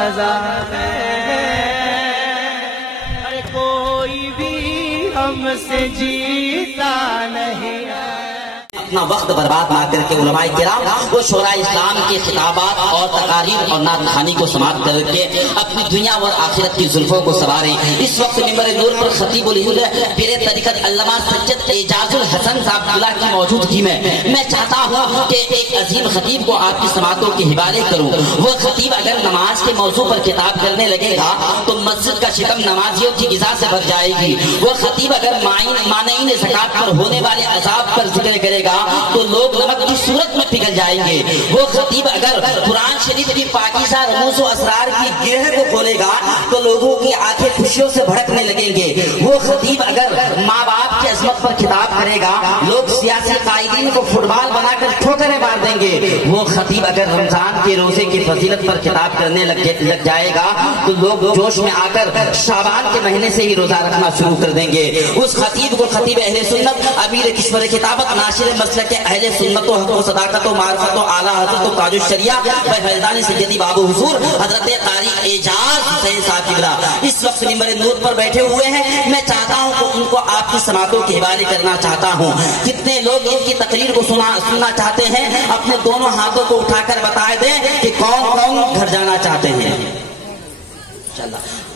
رضا ہے، کوئی بھی ہم سے جیتا نہیں۔ اپنا وقت برباد نہ کر کے علماء کرام وہ شورا اسلام کے خطابات اور تقاریر اور نعت خوانی کو سماعت کر کے اپنی دنیا اور آخرت کی زلفوں کو سنوارے۔ اس وقت منبر نور پر خطیب الہند پیر طریقت علامہ سید اعجاز الحسن صاحب اللہ کی موجودگی میں چاہتا ہوں کہ ایک عظیم خطیب کو آپ کی سماعتوں کے حوالے کروں۔ وہ خطیب اگر نماز کے موضوع پر خطاب کرنے لگے گا تو مسجد کا شکم نمازیوں کی غذا سے بھر جائے گی۔ وہ خطیب اگر مانعین زکات پر ہونے والے عذاب پر ذکر کرے گا تو لوگ نمک کی صورت میں پگھل جائیں گے۔ وہ خطیب اگر قرآن شریف کی پاکیزہ رموز و اسرار کی گرہ کو کھولے گا تو لوگوں کی آنکھیں خوشیوں سے بھڑکنے لگیں گے۔ وہ خطیب اگر ماں باپ کی عظمت پر خطاب کرے گا لوگ سیاسی قائدین کو فٹ بال بنا کر ٹھوکریں مار دیں گے۔ وہ خطیب اگر رمضان کے روزے کی فضیلت پر خطاب کرنے لگ جائے گا تو لوگ جوش میں آ کر شعبان کے مہینے سے ہی روزہ رکھنا شروع کر دیں گے۔ اس خطیب کو خطیب اہل سنت امیر کشور خطابت ناشر مسلک اہل سنت و حق و صداقت و معرفت و اعلیٰ حضرت و تاج الشریعہ فیضان سیدی بابو حضور حضرت قاری اعجاز حسین صاحب قبلہ اس وقت منبر نور پر بیٹھے ہوئے ہیں۔ میں چاہتا ہوں کہ ان کو آپ کی سماعتوں کے حوالے کرنا چاہتا ہوں۔ کتنے لوگ ان کی تقریر کو سننا چاہتے ہیں؟ اپنے دونوں ہاتھوں کو اٹھا کر بتا دیں کہ کون کون گھر جانا چاہتے ہیں۔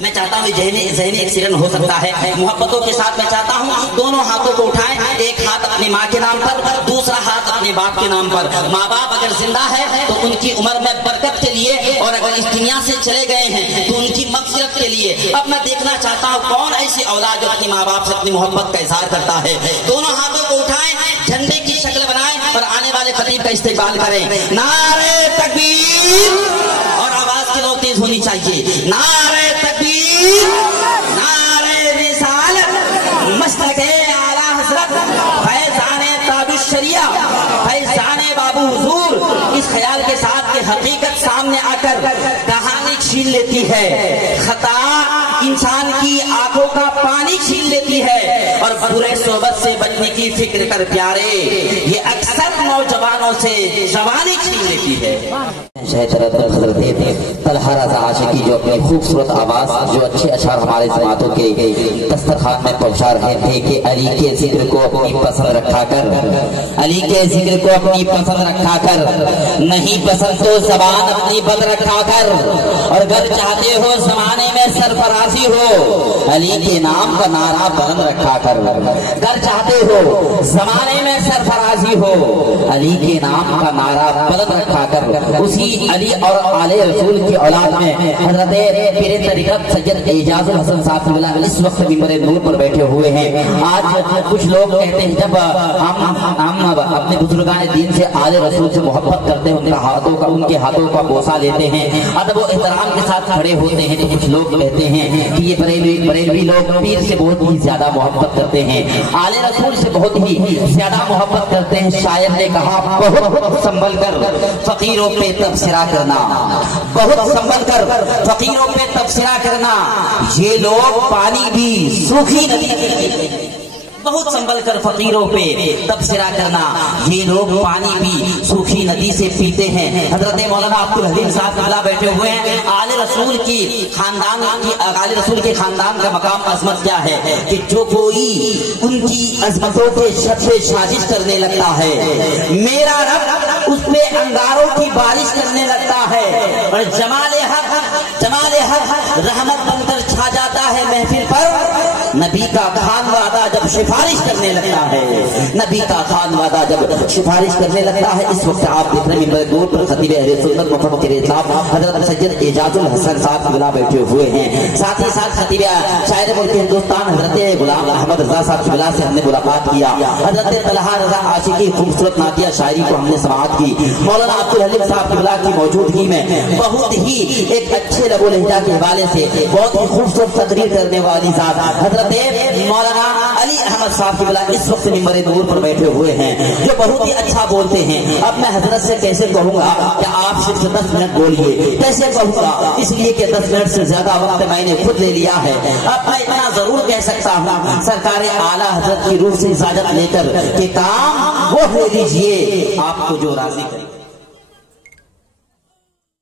میں چاہتا ہوں ذہنی ایکسیڈنٹ ہو سکتا ہے، محبتوں کے ساتھ میں چاہتا ہوں دونوں ہاتھوں کو اٹھائیں، ایک ہاتھ اپنی ماں کے نام پر، دوسرا ہاتھ اپنے باپ کے نام پر۔ ماں باپ اگر زندہ ہے تو ان کی عمر میں برکت کے لیے، اور اگر اس دنیا سے چلے گئے ہیں تو ان کی مغفرت کے لیے۔ اب میں دیکھنا چاہتا ہوں کون ایسی اولاد جو اپنی ماں باپ سے اپنی محبت کا اظہار کرتا ہے۔ دونوں ہاتھوں کو اٹھائیں، جھنڈے کی شکل بنائیں اور آنے والے خطیب کا استقبال کریں۔ نعرہ تکبیر، اور آواز کی لو تیز ہونی چاہیے۔ نعرہ تکبیر، نعرہ رسالت، مسلک اعلیٰ حضرت فیضان تاج الشریعہ فیضان بابو حضور۔ اس خیال کے ساتھ کہ حقیقت سامنے آ کر کہانی چھین لیتی ہے، خطا انسان کی آنکھوں کا پانی چھین لیتی ہے، اور برے صحبت سے بچنے کی فکر کر پیارے یہ اکثر نوجوانوں سے جوانی چھین لیتی ہے۔ حضرت طلحہ رضا عاشقی جو اپنی خوبصورت آواز جو اچھے اشعار ہمارے سماعتوں کے دسترخوان میں پہنچا رہے تھے کہ علی کے ذکر کو اپنی پسند رکھا کر، علی کے ذکر کو اپنی پسند رکھا کر، نہیں پسند تو زبان اپنی بند رکھا کر، اور اگر چاہتے ہو زمانے میں سرفرازی ہو علی کے نام کا نعرہ بلند رکھا کر، اگر چاہتے ہو زمانے میں سرفرازی ہو علی کے نام کا نعرہ بلند رکھا کر۔ اسی علی اور آل رسول کی اولاد میں حضرت پیر طریقت سید اعجاز الحسن صاحب اس وقت منبر نور پر بیٹھے ہوئے ہیں۔ آج کچھ لوگ کہتے ہیں جب ہم اپنے بزرگان دین سے آل رسول سے محبت کرتے ہیں ان کے ہاتھوں کا بوسہ لیتے ہیں، ادب و احترام کے ساتھ کھڑے ہوتے ہیں، تو کچھ لوگ کہتے ہیں کہ یہ بریلوی لوگ پیر سے بہت ہی زیادہ محبت کرتے ہیں، آل رسول سے بہت ہی زیادہ محبت کرتے ہیں۔ شاعر نے کہا بہت سنبھل کر فقیروں پہ تبصرہ کرنا، بہت سنبھل کر فقیروں پہ تبصرہ کرنا، یہ لوگ پانی بھی سوکھی ندی، بہت سنبھل کر فقیروں پہ تبصرہ کرنا، یہ لوگ پانی بھی سوکھی ندی سے پیتے ہیں۔ حضرت مولانا عبدالحلیم صاحب قبلہ بیٹھے ہوئے ہیں۔ آل رسول کے خاندان کا مقام عظمت کیا ہے کہ جو کوئی ان کی عظمتوں کے شب پہ سازش کرنے لگتا ہے میرا رب اس پہ انگاروں کی بارش کرنے لگتا ہے، اور جمال حق رحمت بن کر چھا جاتا ہے محفل پر۔ نبی کا خان وعدہ جب سفارش کرنے لگتا ہے، نبی کا خان وعدہ جب سفارش کرنے لگتا ہے۔ اس وقت آپ دیکھ رہے ہیں منبر نور پر خطیب اہل سنت مفکر اسلام حضرت سید اعجاز الحسن صاحب قبلہ بیٹھے ہوئے ہیں۔ ساتھ ہی ساتھ خطیب شاعر ملک ہندوستان حضرت غلام احمد رضا صاحب قبلہ سے ہم نے ملاقات کیا۔ حضرت طلحہ رضا عاشقی خوبصورت نعتیہ شاعری کو ہم نے سماعت کی۔ مولانا عبدالحلیم صاحب قبلہ کی موجودگی میں بہت ہی ایک اچھے لب و لہجہ کے حوالے سے بہت ہی خوبصورت تقریر کرنے والی ذات حضرت مولانا علی احمد صاحب قبلہ اس وقت منبر نور پر بیٹھے ہوئے ہیں، جو بہت ہی اچھا بولتے ہیں۔ اب میں حضرت سے کیسے کہوں گا کہ آپ صرف 10 منٹ بولیے، کیسے کہوں گا؟ اس لیے کہ 10 منٹ سے زیادہ وقت میں نے خود لے لیا ہے۔ اب میں اتنا ضرور کہہ سکتا ہوں سرکار اعلیٰ حضرت کی روح سے اجازت لے کر کہ کام وہ لے لیجیے آپ کو جو راضی کرے۔